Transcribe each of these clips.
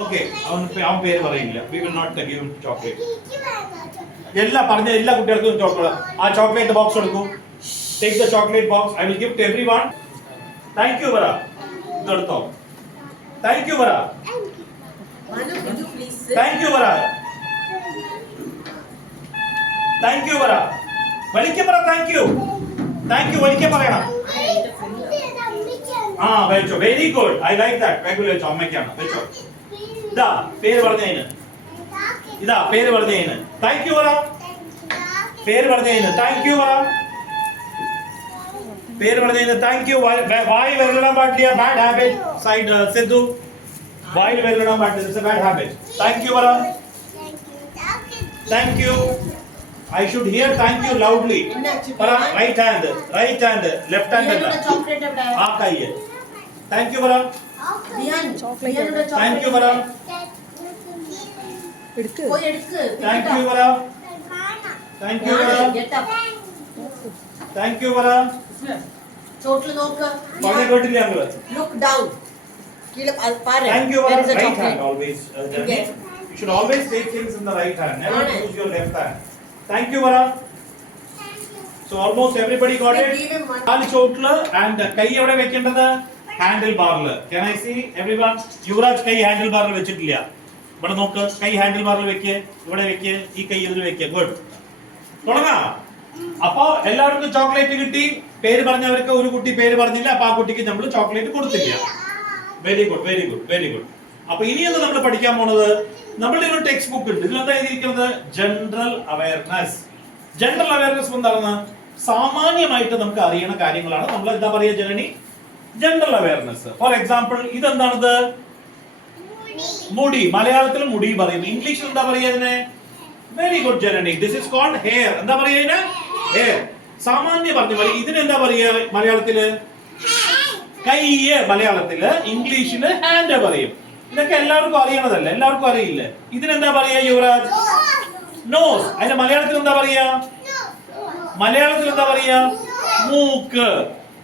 Okay, അവൻ പേര് പറയില്ല. We will not give him chocolate. എല്ലാ കുട്ടികൾക്കും ചോക്ലേറ്റ്. ആ ചോക്ലേറ്റ് ബോക്സ് എടുക്കൂ. Take the chocolate box. I will give to everyone. Thank you, Vara. ഇതെടുത്തോ. Thank you, Vara. Manu, could you please sit? Thank you, Vara. Thank you, Vara. വലിക്കാൻ പറ. Thank you. Thank you. വലിക്കാൻ പറയണം. ആ വെച്ചോ. Very good. I like that. വേഗം വെച്ചോ. അമ്മയ്ക്കാണ്. വെച്ചോ. ഇതാ പേര് പറഞ്ഞതിന്. ഇതാ പേര് പറഞ്ഞതിന്. Thank you, Vara. പേര് പറഞ്ഞതിന്. Thank you, Vara. പേര് പറഞ്ഞതിന്. Thank you. വായി വിരലിടാൻ പാടില്ല. Bad habit. Side Sidhu. വായിൽ വിരലിടാൻ പാടില്ല. It's a bad habit. Thank you, Vara. Thank you. I should hear thank you loudly. Vara, right hand, left hand അല്ല. ആ കൈ. Thank you, Vara. Thank you, Vara. എടുക്ക്. പോയി എടുക്ക്. Thank you, Vara. Thank you, Vara. Get up. Thank you, Vara. ചോട്ടിൽ നോക്ക്. പറഞ്ഞ കേട്ടില്ല ഞങ്ങള്. Look down. കീഴെ പാര. Thank you, Vara. There is a Right chocolate. hand always. Okay. You should always take things in the right hand. Never use your left hand. Thank you, Vara. So almost everybody got it. കാല് ചോട്ടില് and കൈ എവിടെ വെക്കേണ്ടത്? ഹാൻഡിൽ ബാറിൽ. Can I see everyone? Yuvraj കൈ ഹാൻഡിൽ ബാറിൽ വെച്ചിട്ടില്ല. ഇവിടെ നോക്ക്. കൈ ഹാൻഡിൽ ബാറിൽ വെക്ക്. ഇവിടെ വെക്ക്. ഈ കൈ ഇതിൽ വെക്ക്. ഗുഡ്. തുടങ്ങാം. അപ്പോ എല്ലാവർക്കും ചോക്ലേറ്റ് കിട്ടി. പേര് പറഞ്ഞവർക്ക് ഒരു കുട്ടി പേര് പറഞ്ഞില്ല. അപ്പൊ ആ കുട്ടിക്ക് നമ്മൾ ചോക്ലേറ്റ് കൊടുത്തില്ല. Very good, very good, very good. അപ്പൊ ഇനിയൊന്ന് നമ്മൾ പഠിക്കാൻ പോണത് നമ്മളുടെ ഒരു ടെക്സ്റ്റ് ബുക്ക് ഉണ്ട്. ഇതിലെന്താ എഴുതിയിരിക്കുന്നത്? General awareness. ജനറൽ അവയർനെസ് എന്താണ്? സാമാന്യമായിട്ട് നമുക്ക് അറിയണ കാര്യങ്ങളാണ് നമ്മൾ എന്താ പറയുക Janani? General awareness. For example ഇതെന്താണത്? മുടി. മലയാളത്തിൽ മുടി പറയും. ഇംഗ്ലീഷിൽ എന്താ പറയുക ഇതിനെ? Very good Janani. This is called hair. എന്താ പറയുക ഇതിനെ? ഹെയർ. സാമാന്യ പറഞ്ഞു പോലെ ഇതിനെന്താ പറയുക മലയാളത്തില്? കൈയ്യ് മലയാളത്തില്, ഇംഗ്ലീഷില് ഹാൻഡ് പറയും. ഇതൊക്കെ എല്ലാവർക്കും അറിയണതല്ല. എല്ലാവർക്കും അറിയില്ല. ഇതിനെന്താ പറയാ യുവരാജ്? നോസ്. അതിന്റെ മലയാളത്തിൽ എന്താ പറയാ? മലയാളത്തിൽ എന്താ പറയാ? മൂക്ക്.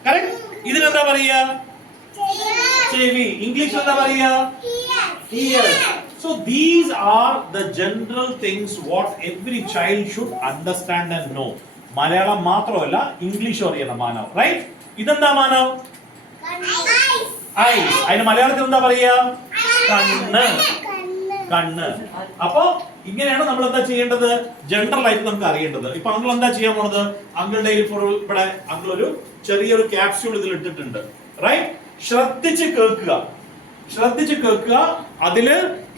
കറക്റ്റ്. ഇതിനെന്താ പറയാ? ചെവി. ഇംഗ്ലീഷിൽ എന്താ പറയാ? Year. So these are the general things what every child should understand and know. Malayalam മാത്രമല്ല ഇംഗ്ലീഷ് അറിയണം മാനവ്. റൈറ്റ്? ഇതെന്താ മാനവ്? ഐസ്. അതിന് മലയാളത്തിൽ എന്താ പറയാ? കണ്ണ്. കണ്ണ്. അപ്പോ ഇങ്ങനെയാണ് നമ്മൾ എന്താ ചെയ്യേണ്ടത്? ജനറൽ ആയിട്ട് നമുക്ക് അറിയേണ്ടത്. ഇപ്പൊ അങ്കിൾ എന്താ ചെയ്യാൻ പോണത്? അങ്കിളുടെ ഇവിടെ അങ്കിൾ ഒരു ചെറിയൊരു ക്യാപ്സ്യൂൾ ഇതിൽ ഇട്ടിട്ടുണ്ട്. റൈറ്റ്? ശ്രദ്ധിച്ച് കേൾക്കുക. ശ്രദ്ധിച്ച് കേൾക്കുക.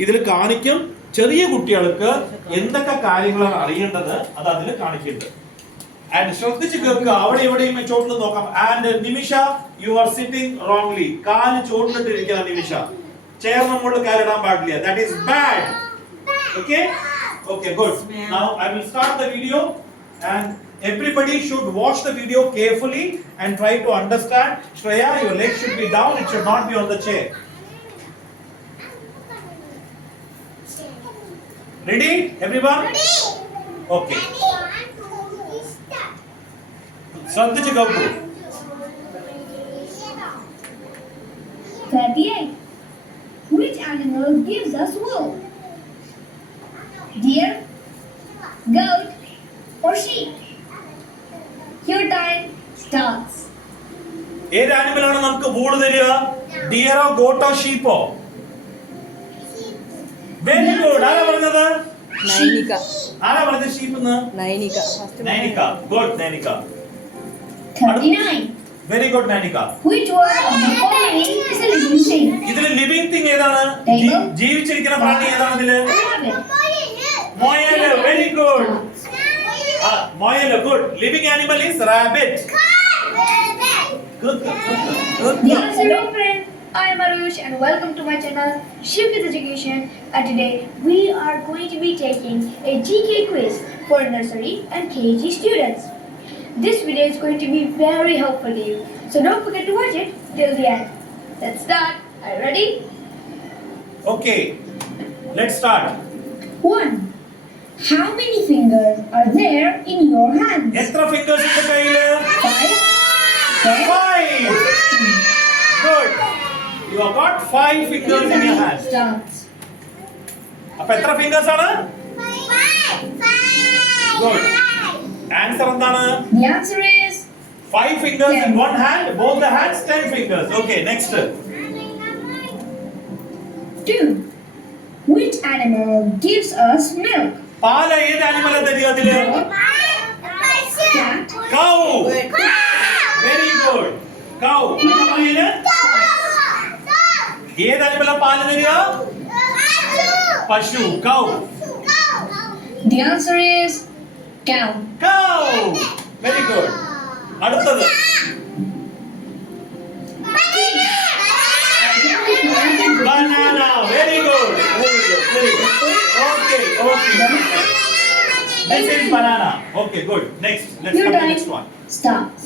ഇതിൽ കാണിക്കും ചെറിയ കുട്ടികൾക്ക് എന്തൊക്കെ കാര്യങ്ങളാണ് അറിയേണ്ടത് അത് അതിൽ കാണിക്കുന്നുണ്ട്. ആൻഡ് ശ്രദ്ധിച്ച് കേൾക്കുക. അവിടെ എവിടെയും ചോട്ടിൽ നോക്കാം. ആൻഡ് നിമിഷ യു ആർ സിറ്റിംഗ് റോങ്ലി. കാല് ചോട്ടിലിട്ടിരിക്കുന്ന നിമിഷ. ചെയർ മുകളിൽ കാലിടാൻ പാടില്ല. That is bad. Okay? Okay, good. Now I will start the video and everybody should watch the video carefully and try to understand. Shreya, your legs should be down. It should not be on the chair. Ready? Everyone? Ready. Okay. ശ്രദ്ധിച്ച് കേൾക്കൂ. 38. Which animal gives us wool? Deer, goat, or sheep? Your time starts. ഏത് ആനിമലാണ് നമുക്ക് wool തരിക? ഡിയറോ ഗോട്ടോ ഷീപ്പോ? Very good. ആരാ പറഞ്ഞത്? നൈനിക. ആരാ പറഞ്ഞത് ഷീപ്പ് എന്ന്? Nainika. Nainika. Good Nainika. 39. Very good Nainika. Which one of the following is a living thing? ഇതിൽ ലിവിംഗ് തിങ് ഏതാണ്? ജീവിച്ചിരിക്കുന്ന പ്രാണി ഏതാണ് ഇതില്? മുയല്. Very good. മുയല്. Good. Living animal is rabbit. Hello friends, I am Arush and welcome to my channel Shivkit Education, and today we are going to be taking a GK quiz for nursery and KG students. This video is going to be very helpful to you, so don't forget to watch it till the end. Let's start. Are you ready? Okay, let's start. 1. How many fingers are there in your hands? എത്ര ഫിംഗേഴ്സ് ഉണ്ട് കയ്യില്? 5, 10, 5. Good. You have got 5 fingers in your hand. Starts. അപ്പൊ എത്ര ഫിംഗേഴ്സ് ആണ്? Good. Answer എന്താണ്? The answer is 5 fingers in one hand, both the hands 10 fingers. Okay, next. 2. Which animal gives us milk? പാല് ഏത് ആനിമൽ തരിക അതില്? Cat. Cow. Very good. Cow. ഏത് ആനിമൽ പാല് തരിക? പശു. Cow. The answer is cow. Cow. Very good. അടുത്തത്. Banana. Very good. Very good. Very good. Okay. Okay. This is banana. Okay. Good. Next. Let's Your come to time next one. starts.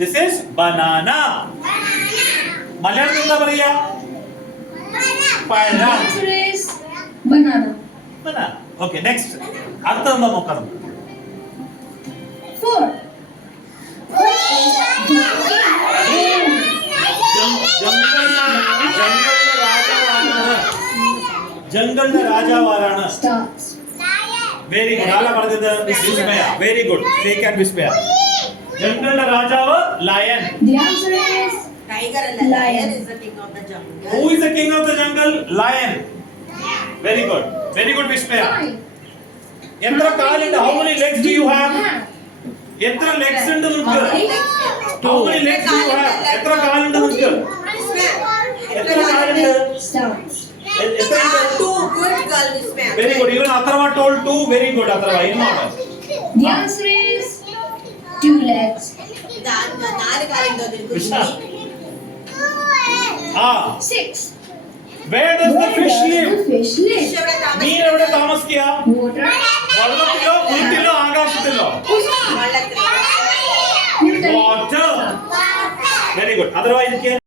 This is banana. മലയാളത്തിൽ എന്താ പറയാ? The പഴം. answer is banana. Banana. Okay. Next. അടുത്തത് എന്താ നോക്കാം. 4. ജംഗളുടെ രാജാവാരാണ്? Starts. Very good. ആരാ പറഞ്ഞത്? Vismaya. Very good. Take and Vismaya. ജംഗളുടെ രാജാവ് lion. The answer is Tiger and Lion. lion is the king of the jungle. Who is the king of the jungle? Lion. Very good. Very good, Vismaya. 5. എത്ര കാലുണ്ട്? How many legs do you have? എത്ര legs ഉണ്ട് നിനക്ക്? How many legs do you have? എത്ര കാലുണ്ട് നിനക്ക്? എത്ര കാലുണ്ട്? Starts. എത്ര ഉണ്ട്? Two good girl, Vismaya. Very good. Even Atharva told 2. Very good, Atharva. ഇന്നോട്ട്. The answer is 2 legs. നാല് കാലുണ്ടോ നിനക്ക്? Ah. 6. Where does the Where fish does live? the fish live? മീൻ എവിടെ താമസിക്കുക? Water. വെള്ളത്തിലോ വീട്ടിലോ ആകാശത്തിലോ? Your time Water. Very good. Otherwise,